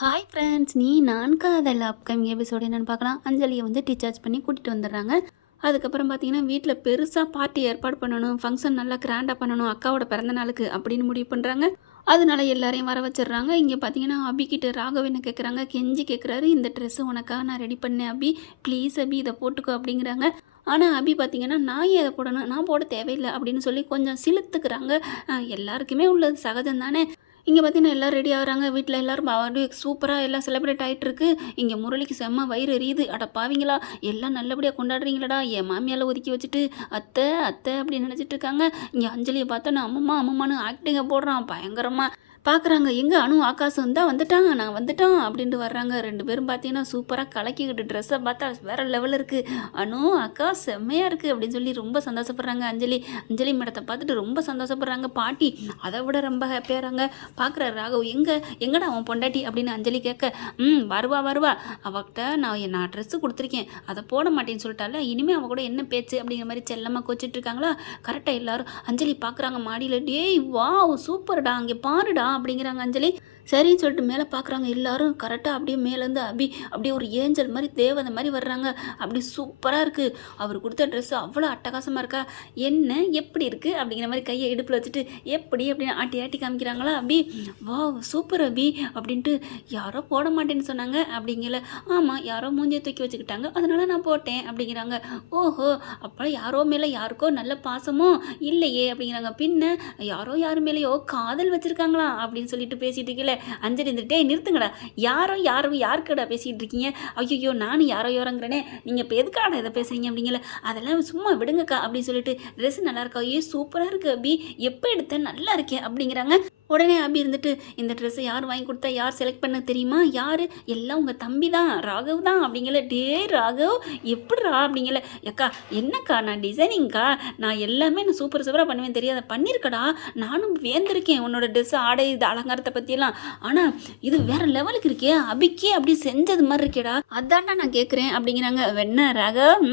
Hi friends, நீ நான் காதல் அப்கமிங் எபிசோடு என்னென்னு பார்க்கலாம். அஞ்சலியை வந்து டிஸ்சார்ஜ் பண்ணி கூட்டிகிட்டு வந்துடுறாங்க. அதுக்கப்புறம் பார்த்தீங்கன்னா வீட்டில் பெருசாக பார்ட்டி ஏற்பாடு பண்ணணும், ஃபங்க்ஷன் நல்லா கிராண்டாக பண்ணணும் அக்காவோட பிறந்த நாளுக்கு அப்படின்னு முடிவு பண்ணுறாங்க. அதனால எல்லாரையும் வர வச்சிடுறாங்க. இங்கே பார்த்தீங்கன்னா அபிக்கிட்ட ராகவ் என்ன கேட்குறாங்க, கெஞ்சி கேட்குறாரு, இந்த ட்ரெஸ்ஸு உனக்காக நான் ரெடி பண்ணேன் அபி, ப்ளீஸ் அபி இதை போட்டுக்கோ அப்படிங்கிறாங்க. ஆனால் அபி பார்த்தீங்கன்னா நான் ஏன் அதை போடணும், நான் போட தேவையில்லை அப்படின்னு சொல்லி கொஞ்சம் சிலுத்துக்கிறாங்க. எல்லாருக்குமே உள்ளது சகஜம் தானே. இங்கே பார்த்தீங்கன்னா எல்லோரும் ரெடி ஆகுறாங்க. வீட்டில் எல்லோரும் அப்படியே சூப்பராக எல்லாம் செலிப்ரேட் ஆகிட்டுருக்கு. இங்கே முரளிக்கு செம்ம வயிறு எரியுது. அட பாவீங்களா, எல்லாம் நல்லபடியாக கொண்டாடுறீங்களடா, என் மாமியால் ஒதுக்கி வச்சுட்டு அத்தை அத்தை அப்படின்னு நினச்சிட்டு இருக்காங்க. இங்கே அஞ்சலியை பார்த்தா நான் அம்மம்மா அம்மம்மானு ஆக்டிங்கை போடுறான் பயங்கரமாக. பார்க்குறாங்க, எங்கே அனு ஆகாசம் தான் வந்துட்டாங்க, நான் வந்துட்டான் அப்படின்ட்டு வர்றாங்க. ரெண்டு பேரும் பார்த்தீங்கன்னா சூப்பராக கலக்கிக்கிட்டு ட்ரெஸ்ஸை பார்த்தா வேறு லெவலில் இருக்குது. அனு அக்கா செம்மையாக இருக்குது அப்படின்னு சொல்லி ரொம்ப சந்தோஷப்படுறாங்க. அஞ்சலி மேடத்தை பார்த்துட்டு ரொம்ப சந்தோஷப்படுறாங்க. பாட்டி அதை விட ரொம்ப ஹாப்பியாகிறாங்க. பார்க்குற ராகவ், எங்கடா அவன் பொண்டாட்டி அப்படின்னு அஞ்சலி கேட்க, வருவா அவகிட்ட நான் ட்ரெஸ்ஸு கொடுத்துருக்கேன், அதை போட மாட்டேன்னு சொல்லிட்டால, இனிமேல் அவள் கூட என்ன பேச்சு அப்படிங்கிற மாதிரி செல்லமாக கோச்சிட்டு இருக்காங்களா. கரெக்டாக எல்லாரும் அஞ்சலி பார்க்குறாங்க மாடியில். டேய் வா சூப்பர்டா, அங்கே பாருடா அப்படிங்கிறாங்க அஞ்சலி. சரின்னு சொல்லிட்டு மேலே பார்க்குறாங்க. எல்லாரும் கரெக்டாக அப்படியே மேலேருந்து அபி அப்படியே ஒரு ஏஞ்சல் மாதிரி தேவதை மாதிரி வர்றாங்க. அப்படி சூப்பராக இருக்குது. அவர் கொடுத்த ட்ரெஸ்ஸு அவ்வளோ அட்டகாசமாக இருக்கா, என்ன எப்படி இருக்குது அப்படிங்கிற மாதிரி கையை இடுப்பில் வச்சுட்டு எப்படி அப்படின்னு ஆட்டி காமிக்கிறாங்களா. அபி வா சூப்பர் அபி அப்படின்ட்டு, யாரோ போட மாட்டேன்னு சொன்னாங்க அப்படிங்கல. ஆமாம், யாரோ மூஞ்சியை தூக்கி வச்சுக்கிட்டாங்க, அதனால நான் போட்டேன் அப்படிங்கிறாங்க. ஓஹோ, அப்போ யாரோ மேலே யாருக்கோ நல்ல பாசமோ இல்லையே அப்படிங்கிறாங்க. பின்ன யார் மேலேயோ காதல் வச்சுருக்காங்களா அப்படின்னு சொல்லிட்டு பேசிட்டு இருக்கல. அஞ்சலி இருந்துட்டே, நிறுத்துங்கடா, யாருக்கடா பேசிகிட்டு இருக்கீங்க, ஐயோ நானும் யாரோங்கிறனே, நீங்கள் இப்போ எதுக்காடா இதை பேசுகிறீங்க அப்படிங்கல. அதெல்லாம் சும்மா விடுங்கக்கா அப்படின்னு சொல்லிட்டு, ட்ரெஸ் நல்லா இருக்கா, சூப்பராக இருக்குது அபி, எப்போ எடுத்தேன் நல்லா இருக்கேன் அப்படிங்கிறாங்க. உடனே அபி இருந்துட்டு, இந்த ட்ரெஸ்ஸை யார் வாங்கி கொடுத்தா, யார் செலக்ட் பண்ண தெரியுமா, யார், எல்லாம் உங்கள் தம்பி தான், ராகவ் தான் அப்படிங்கல. டே ராகவ் எப்படிரா அப்படிங்கல. அக்கா என்னக்கா, நான் டிசைனிங்க்கா, நான் எல்லாமே நான் சூப்பராக பண்ணுவேன், தெரியாத பண்ணியிருக்கடா, நானும் வேந்திருக்கேன் உன்னோட ட்ரெஸ்ஸு ஆடை இது அலங்காரத்தை பற்றியெல்லாம், ஆனால் இது வேறு லெவலுக்கு இருக்கே, அபிக்கே அப்படி செஞ்சது மாதிரி இருக்கேடா, அதான்டா நான் கேட்குறேன் அப்படிங்கிறாங்க. வெண்ண ராகவ்,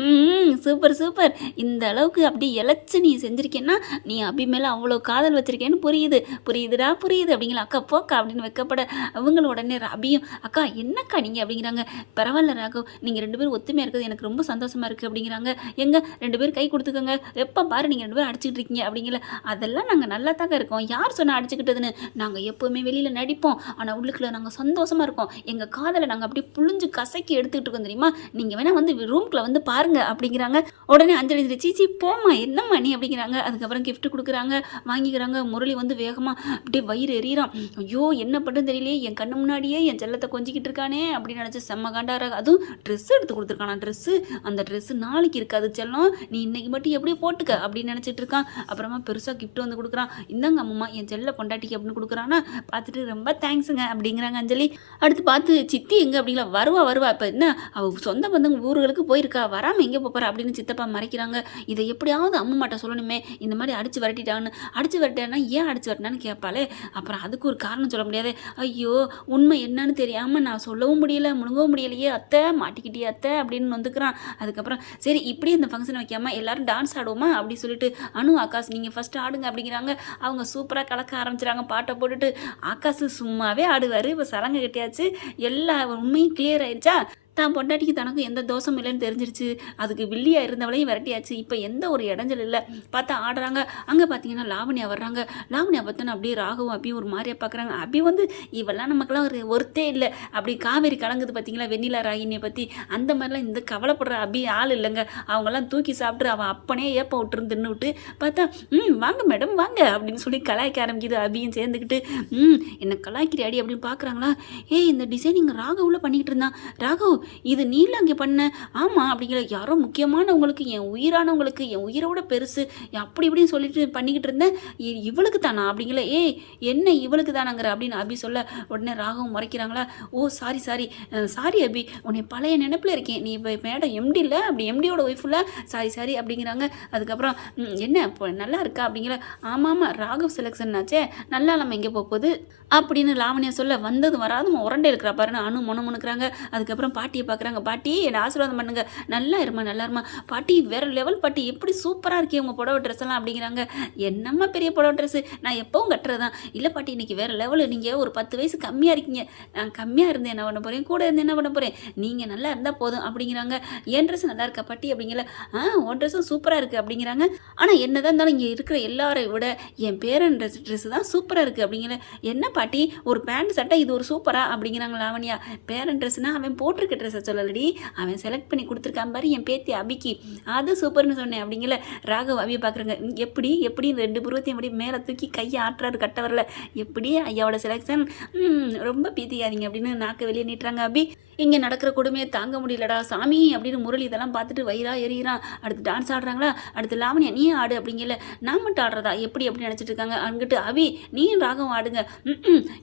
சூப்பர், இந்த அளவுக்கு அப்படி இழைச்சி நீ செஞ்சுருக்கேன்னா நீ அபி மேலே அவ்வளோ காதல் வச்சுருக்கேன்னு புரியுதுடா அப்படிங்கிற. அக்கா போக்கா அப்படின்னு வைக்கப்பட அவங்கள உடனே அபியும், அக்கா என்னக்கா நீங்கள் அப்படிங்கிறாங்க. பரவாயில்ல ராகவ், நீங்கள் ரெண்டு பேரும் ஒத்துமையாக இருக்கிறது எனக்கு ரொம்ப சந்தோஷமாக இருக்குது அப்படிங்கிறாங்க. எங்க ரெண்டு பேரும் கை கொடுத்துக்கோங்க, எப்போ பாரு நீங்கள் ரெண்டு பேரும் அடிச்சுக்கிட்டு இருக்கீங்க அப்படிங்கல. அதெல்லாம் நாங்கள் நல்லா தாங்க இருக்கோம், யார் சொன்னால் அடிச்சுக்கிட்டதுன்னு, நாங்கள் எப்போவுமே வெளியில் நடிப்போம், ஆனால் உள்ளுக்குள்ள நாங்கள் சந்தோஷமாக இருக்கோம், எங்கள் காதலை நாங்கள் அப்படியே புழிஞ்சு கசக்கி எடுத்துக்கிட்டு இருக்கோம் தெரியுமா, நீங்கள் வேணால் வந்து ரூம்குள்ளே வந்து பாருங்க அப்படிங்கிறாங்க. உடனே அஞ்சலி சீச்சி போமா என்னம்மா நீ அப்படிங்கிறாங்க. அதுக்கப்புறம் கிஃப்ட் கொடுக்குறாங்க, வாங்கிக்கிறாங்க. முரளி வந்து வேகமாக அப்படியே வயிறு எறிகிறான். ஐயோ என்ன பண்ணுறது தெரியலையே, என் கண்ணு முன்னாடியே என் செல்லத்தை கொஞ்சிக்கிட்டு இருக்கானே அப்படின்னு நினச்சி செம்ம காண்டாராக. அதுவும் ட்ரெஸ் எடுத்து கொடுத்துருக்கானா, அந்த ட்ரெஸ்ஸு நாளைக்கு இருக்காது செல்லம், நீ இன்னைக்கு மட்டும் எப்படியே போட்டுக்க அப்படின்னு நினச்சிட்டு இருக்கான். அப்புறமா பெருசாக கிஃப்ட் வந்து கொடுக்குறான். இந்தாங்க அம்மா என் செல்ல பொண்டாட்டிக்கு அப்படின்னு கொடுக்குறான்னா, பார்த்துட்டு ரொம்ப தேங்க்ஸுங்க அப்படிங்கிறாங்க அஞ்சலி. அடுத்து பார்த்து சித்தி எங்கே அப்படிங்களா, வருவா இப்போ என்ன அவள் சொந்த பந்தங்க ஊர்களுக்கு போயிருக்கா, வராமல் எங்கே போப்பார் அப்படின்னு சித்தப்பா மறைக்கிறாங்க. இதை எப்படியாவது அம்மாட்ட சொல்லணுமே, இந்த மாதிரி அடித்து விரட்டிட்டான்னா ஏன் அடித்து விரட்டினான்னு கேட்பாளே. அப்புறம் அதுக்கு ஒரு காரணம் சொல்ல முடியாது. ஐயோ உண்மை என்னன்னு தெரியாமல் நான் சொல்லவும் முடியல, முழுங்கவும் முடியலையே அத்தை, மாட்டிக்கிட்டே அத்தை அப்படின்னு வந்துக்கிறான். அதுக்கப்புறம் சரி இப்படியே இந்த ஃபங்க்ஷன் வைக்காமல் எல்லாரும் டான்ஸ் ஆடுவோமா அப்படி சொல்லிட்டு, அனு ஆகாஷ் நீங்கள் ஃபஸ்ட்டு ஆடுங்க அப்படிங்கிறாங்க. அவங்க சூப்பராக கலக்க ஆரம்பிச்சிடாங்க பாட்டை போட்டுட்டு. ஆகாஷ் சும்மாவே ஆடுவார், இப்போ சலங்கை கட்டியாச்சு, எல்லா உண்மையும் கிளியர் ஆயிடுச்சா, தான் பொண்டாட்டிக்கு தனக்கும் எந்த தோஷம் இல்லைன்னு தெரிஞ்சிருச்சு, அதுக்கு வில்லியாக இருந்தவளையும் விரட்டியாச்சு, இப்போ எந்த ஒரு இடைஞ்சல் இல்லை. பார்த்தா ஆடுறாங்க. அங்கே பார்த்தீங்கன்னா லாவண்யா வர்றாங்க. லாவண்யா பார்த்தோன்னா அப்படியே ராகவும் அப்படியும் ஒரு மாதிரியாக பார்க்குறாங்க. அப்படி வந்து இவெல்லாம் நமக்குலாம் ஒருத்தே இல்லை, அப்படி காவேரி கலங்குது பார்த்தீங்களா வெண்ணிலா ராகினியை பற்றி, அந்த மாதிரிலாம் இந்த கவலைப்படுற அப்படி ஆள் இல்லைங்க. அவங்கெல்லாம் தூக்கி சாப்பிட்டு அவன் அப்பனே ஏப்ப விட்டுருந்து தின்னு விட்டு பார்த்தா, வாங்க மேடம் வாங்க அப்படின்னு சொல்லி கலாய்க்க ஆரம்பிக்குது. அபியும் சேர்ந்துக்கிட்டு என்னை கலாய்க்கிற அடி அப்படின்னு பார்க்குறாங்களா. இந்த டிசைனிங் ராகவில் பண்ணிக்கிட்டு இருந்தான். ராகவ் இது நீல அங்கே பண்ண, ஆமாம் அப்படிங்கிற, யாரோ முக்கியமானவங்களுக்கு, என் உயிரானவங்களுக்கு, என் உயிரோட பெருசு அப்படி இப்படின்னு சொல்லிட்டு பண்ணிக்கிட்டு இருந்தேன், இவளுக்கு தானா அப்படிங்கிற. என்ன இவளுக்கு தானாங்கிற அப்படின்னு அபி சொல்ல, உடனே ராகவும் முறைக்கிறாங்களா. ஓ சாரி அபி, உன்னை பழைய நினைப்பில் இருக்கேன், நீ இப்போ மேடம் எம்டி இல்லை அப்படி எம்டியோட ஒய்ஃபுல்ல, சாரி அப்படிங்கிறாங்க. அதுக்கப்புறம் என்ன இப்போ நல்லா இருக்கா அப்படிங்கிற. ஆமாம் ராகவ் செலெக்ஷன் ஆச்சே, நல்லா நம்ம எங்கே போகுது அப்படின்னு லாவண்யா சொல்ல, வந்தது வராதும் உரண்டை இருக்கிறா பாருன்னு அனு முணுமுணுக்கிறாங்க. அதுக்கப்புறம் பாட்டி பாட்டியை பார்க்குறாங்க. பாட்டி என்னை ஆசீர்வாதம் பண்ணுங்க, நல்லா இருமா நல்லா இருமா. பாட்டி வேற லெவல் பாட்டி, எப்படி சூப்பராக இருக்கே உங்கள் புடவை ட்ரெஸ் எல்லாம் அப்படிங்கிறாங்க. என்னம்மா பெரிய புடவை ட்ரெஸ்ஸு, நான் எப்பவும் கட்டுறது தான். இல்லை பாட்டி இன்னைக்கு வேறு லெவலு, நீங்கள் ஒரு 10 வயசு கம்மியாக இருக்கீங்க, நான் கம்மியாக இருந்து என்ன பண்ண போகிறேன், கூட இருந்து என்ன பண்ண போகிறேன், நீங்கள் நல்லா இருந்தால் போதும் அப்படிங்கிறாங்க. என் ட்ரெஸ் நல்லா இருக்கா பாட்டி அப்படிங்கல. உன் ட்ரெஸ்ஸும் சூப்பராக இருக்குது அப்படிங்கிறாங்க. ஆனால் என்ன தான் இருந்தாலும் இங்கே இருக்கிற எல்லாரை விட என் பேரன் ட்ரெஸ்ஸு தான் சூப்பராக இருக்குது அப்படிங்கிற. என்ன பாட்டி ஒரு பேண்ட் சட்டை இது ஒரு சூப்பரா அப்படிங்கிறாங்க லாவண்யா. பேரன் ட்ரெஸ்னா அவன் போட்டிருக்க ட்ரெஸ்ஸை சொல்லலடி, அவன் செலக்ட் பண்ணி கொடுத்துருக்கான் பாரு என் பேத்தி அபிக்கு, அது சூப்பர்னு சொன்னேன் அப்படிங்கல. ராகவ் அபியை பார்க்குறங்க. எப்படி எப்படி 2 புருவத்தையும் அப்படி மேலே தூக்கி கையை ஆட்டுறாரு கட்ட வரல. எப்படி ஐயாவோட செலெக்ஷன், ரொம்ப பீத்திக்காதீங்க அப்படின்னு நாக்கு வெளியே நீட்டுறாங்க அபி. இங்கே நடக்கிற கொடுமையை தாங்க முடியலடா சாமி அப்படின்னு முரளி இதெல்லாம் பார்த்துட்டு வயிறா எறிகிறான். அடுத்து டான்ஸ் ஆடுறாங்களா, அடுத்து லாவண்யா நீ ஆடு அப்படிங்கல. நான் மட்டும் ஆடுறதா எப்படி அப்படின்னு நினச்சிட்டு இருக்காங்க. அங்கிட்டு அபி நீயும் ராகம் ஆடுங்க,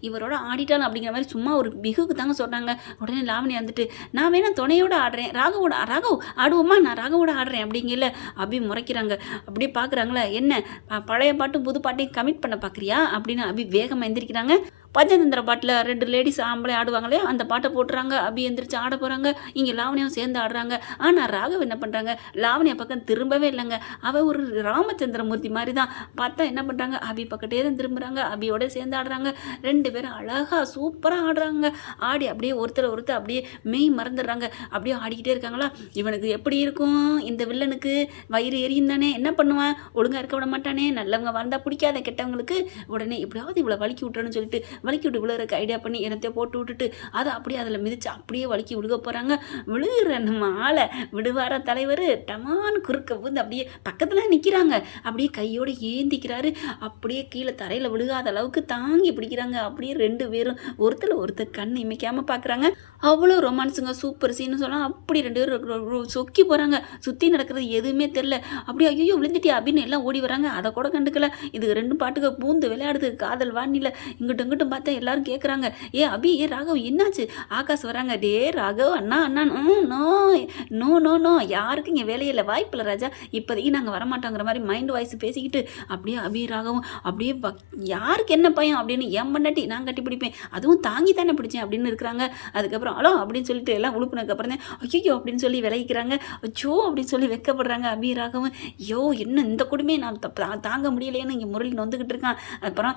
இவரோட ஆடிட்டாலும் அப்படிங்கிற மாதிரி சும்மா ஒரு பிகுக்கு தாங்க சொல்கிறாங்க. உடனே லாவண்யா வந்துட்டு நான் வேணா துணையோட ஆடுறேன், ராகவ் ஆடுவோமா, நான் ராகவோட ஆடுறேன் அப்படிங்கல. அபி முறைக்கிறாங்க. அப்படியே பார்க்குறாங்களா, என்ன பழைய பாட்டும் புது பாட்டையும் கமிட் பண்ண பார்க்குறியா அப்படின்னு அபி வேகமாக எந்திரிக்கிறாங்க. பஞ்சதந்திர பாட்டில் 2 லேடிஸ் ஆம்பளை ஆடுவாங்களே அந்த பாட்டை போட்டுறாங்க. அபி எந்திரிச்சு ஆட போகிறாங்க. இங்கே லாவணியாவும் சேர்ந்து ஆடுறாங்க. ஆனால் ராகவ் என்ன பண்ணுறாங்க, லாவணியா பக்கம் திரும்பவே இல்லைங்க. அவள் ஒரு ராமச்சந்திரமூர்த்தி மாதிரி தான். பார்த்தா என்ன பண்ணுறாங்க, அபி பக்கத்தே தான் திரும்புகிறாங்க. அபியோட சேர்ந்து ஆடுறாங்க. 2 பேரும் அழகாக சூப்பராக ஆடுறாங்க. ஆடி அப்படியே ஒருத்தர் அப்படியே மெய் மறந்துடுறாங்க. அப்படியே ஆடிக்கிட்டே இருக்காங்களா. இவனுக்கு எப்படி இருக்கும், இந்த வில்லனுக்கு வயிறு எரியும் தானே, என்ன பண்ணுவான், ஒழுங்காக இருக்க விட மாட்டானே, நல்லவங்க வந்தால் பிடிக்காத கெட்டவங்களுக்கு. உடனே எப்படியாவது இவ்வளோ வலிக்கி விட்டுறன்னு சொல்லிட்டு வலிக்கி விட்டு விழுறதுக்கு ஐடியா பண்ணி என்னத்தையும் போட்டு விட்டுட்டு அதை அப்படியே அதில் மிதித்து அப்படியே வலிக்கி விழுக போகிறாங்க. விழுகிற நம்ம ஆளை விடுவார தலைவர் டமான்னு குறுக்க வந்து அப்படியே பக்கத்தில் நிற்கிறாங்க. அப்படியே கையோடு ஏந்திக்கிறாரு. அப்படியே கீழே தரையில் விழுகாத அளவுக்கு தாங்கி பிடிக்கிறாங்க. அப்படியே 2 பேரும் ஒருத்தர் கண் இமைக்காமல் பார்க்குறாங்க. அவ்வளோ ரொமான்ஸுங்க, சூப்பர் சீன்னு சொல்லலாம். அப்படி 2 பேரும் சொக்கி போகிறாங்க. சுற்றி நடக்கிறது எதுவுமே தெரில. அப்படியே ஐயோ விழுந்துட்டியா அப்படின்னு எல்லாம் ஓடி வராங்க. அதை கூட கண்டுக்கல. இதுக்கு 2 பாட்டுக்கு பூந்து விளையாடுது காதல் வானில. இங்கிட்டும் பார்த்தா எல்லாரும் கேட்குறாங்க, ஏ அபி ஏ ராகவ் என்னாச்சு. ஆகாஷ் வராங்க. டே ராகவ் அண்ணா நோ யாருக்கு இங்கே வேலையில் வாய்ப்பில்லை ராஜா, இப்போதைக்கு நாங்கள் வரமாட்டோங்கிற மாதிரி மைண்ட் வாய்ஸ் பேசிக்கிட்டு அப்படியே அபி ராகவும் அப்படியே யாருக்கு என்ன பயம் அப்படின்னு என் பண்ணாட்டி நான் கட்டி பிடிப்பேன், அதுவும் தாங்கி தானே பிடிச்சேன் அப்படின்னு இருக்கிறாங்க. அதுக்கப்புறம் ஹலோ அப்படின்னு சொல்லிட்டு எல்லாம் உழுப்புனதுக்கப்புறம் தான் ஐயோ அப்படின்னு சொல்லி விளைவிக்கிறாங்க. அச்சோ அப்படின்னு சொல்லி வெக்கப்படுறாங்க அபி ராகவும். ஐயோ என்ன இந்த கொடுமையை நான் தாங்க முடியலையேன்னு இங்கே முரளி நொந்துக்கிட்டு இருக்கான். அப்புறம்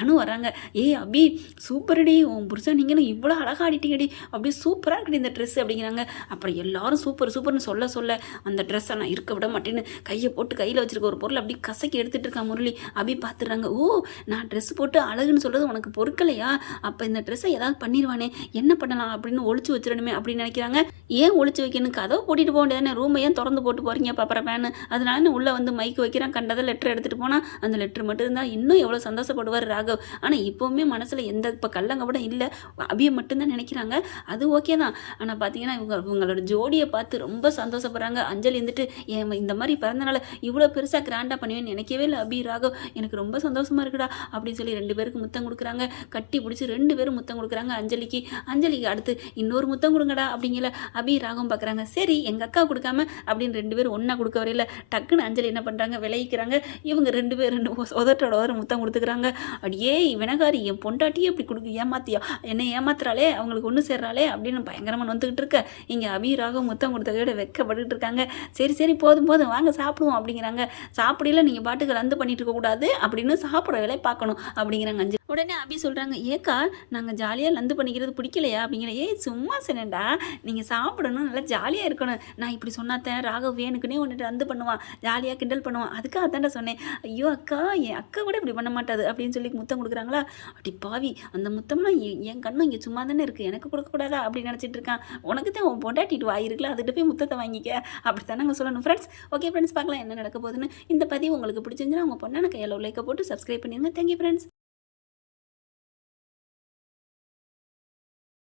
அனு வராங்க. ஏ அபி சூப்பரடி, உன் புருஷன் நீங்களும் இவ்வளோ அழகாக ஆடிட்டீங்கடி, அப்படியே சூப்பராக இருக்குடி இந்த ட்ரெஸ் அப்படிங்கிறாங்க. அப்புறம் எல்லாரும் சூப்பர்னு சொல்ல அந்த ட்ரெஸ்ஸை நான் இருக்க விட மாட்டேன்னு கையை போட்டு கையில் வச்சிருக்க ஒரு பொருள் அப்படியே கசக்கி எடுத்துகிட்டு இருக்கான் முரளி. அபி பார்த்துடுறாங்க. ஓ நான் ட்ரெஸ் போட்டு அழகுன்னு சொல்கிறது உனக்கு பொறுக்கலையா, அப்போ இந்த ட்ரெஸ்ஸை ஏதாவது பண்ணிடுவானே, என்ன பண்ணலாம் அப்படின்னு ஒழிச்சு வச்சிடணுமே அப்படின்னு நினைக்கிறாங்க. ஏன் ஒழிச்சு வைக்கணும், கதவை போட்டிட்டு போக வேண்டியதானே, ரூமை ஏன் திறந்து போட்டு போகிறீங்க பேனு. அதனால உள்ளே வந்து மைக்கு வைக்கிறேன், கண்டதை லெட்டர் எடுத்துகிட்டு போனால் அந்த லெட்டர் மட்டும் இருந்தால் இன்னும் எவ்வளோ சந்தோஷப்படுவார் ராகவ். ஆனால் இப்போவுமே மனசில் எந்த இப்போ கள்ளங்க கூட இல்லை, அபியை மட்டும்தான் நினைக்கிறாங்க. அது ஓகே தான். ஆனால் பார்த்தீங்கன்னா இவங்களோட ஜோடியை பார்த்து ரொம்ப சந்தோஷப்படுறாங்க. அஞ்சலி இருந்துட்டு இந்த மாதிரி பிறந்தனால இவ்வளோ பெருசாக கிராண்டாக பண்ணுவேன்னு நினைக்கவே இல்லை அபி ராகவ், எனக்கு ரொம்ப சந்தோஷமாக இருக்குடா அப்படின்னு சொல்லி 2 பேருக்கு முத்தம் கொடுக்குறாங்க. கட்டி பிடிச்சி 2 பேரும் முத்தம் கொடுக்குறாங்க அஞ்சலிக்கு. அடுத்து இன்னொரு முத்தம் கொடுங்கடா அப்படிங்கல அபி ராகம் பார்க்குறாங்க. சரி எங்கள் அக்கா கொடுக்காம அப்படின்னு 2 பேரும் ஒன்றா கொடுக்க வரையில டக்குன்னு அஞ்சலி என்ன பண்ணுறாங்க, விளைவிக்கிறாங்க. இவங்க 2 பேர் 2 உதட்டோட முத்தம் கொடுத்துக்கிறாங்க. அப்படியே வினகாரி என் பொண்டாட்டியே இப்படி ஏமாத்தியா, என்னை ஏமாத்துறாளே, அவங்களுக்கு ஒன்று சேர்றாளே அப்படின்னு பயங்கரமாக நொந்துக்கிட்டு இருக்க. இங்கே அபி ராகம் முத்தம் கொடுத்ததோட வெக்கப்பட்டுட்டு இருக்காங்க. சரி போதும் வாங்க சாப்பிடுவோம் அப்படிங்கிறாங்க. சாப்பிடல நீங்கள் பாட்டுக்கு ரந்து பண்ணிட்டு இருக்கக்கூடாது அப்படின்னு சாப்பிட வேலை பார்க்கணும் அப்படிங்கிறாங்க அஞ்சலி. உடனே அபி சொல்கிறாங்க, ஏக்கா நாங்கள் ஜாலியாக லந்து பண்ணிக்கிறது பிடிக்கலையா அப்படிங்கிற. சும்மா சொன்னேன்டா, நீங்கள் சாப்பிடணும், நல்லா ஜாலியாக இருக்கணும். நான் இப்படி சொன்னாத்தேன் ராகவ் வேணுக்குன்னே ஒன்று ரந்து பண்ணுவான், ஜாலியாக கிண்டல் பண்ணுவான், அதுக்காக தான்டா சொன்னேன். ஐயோ அக்கா, என் அக்கா கூட இப்படி பண்ண மாட்டாது அப்படின்னு சொல்லி முத்தம் கொடுக்குறாங்களா. அப்படி பாவி, அந்த முத்தம்லாம் என் கண்ணும் இங்கே சும்மா தானே இருக்குது, எனக்கு கொடுக்கக்கூடாதா அப்படின்னு நினச்சிட்டு இருக்கான். உனக்கு தான் உன் பொண்டாட்டிட்டு வாயிருக்குல, அதுகிட்ட போய் முத்தத்தை வாங்கிக்க அப்படி தானே சொல்லணும். ஃப்ரெண்ட்ஸ் ஓகே ஃப்ரெண்ட்ஸ், பார்க்கலாம் என்ன நடக்க போகுதுன்னு. இந்த பதிவு உங்களுக்கு பிடிச்சிருந்துன்னா உங்கள் பொண்ணான கையில் லைக்கை போட்டு சப்ஸ்கிரைப் பண்ணிடுங்க. Thank you friends.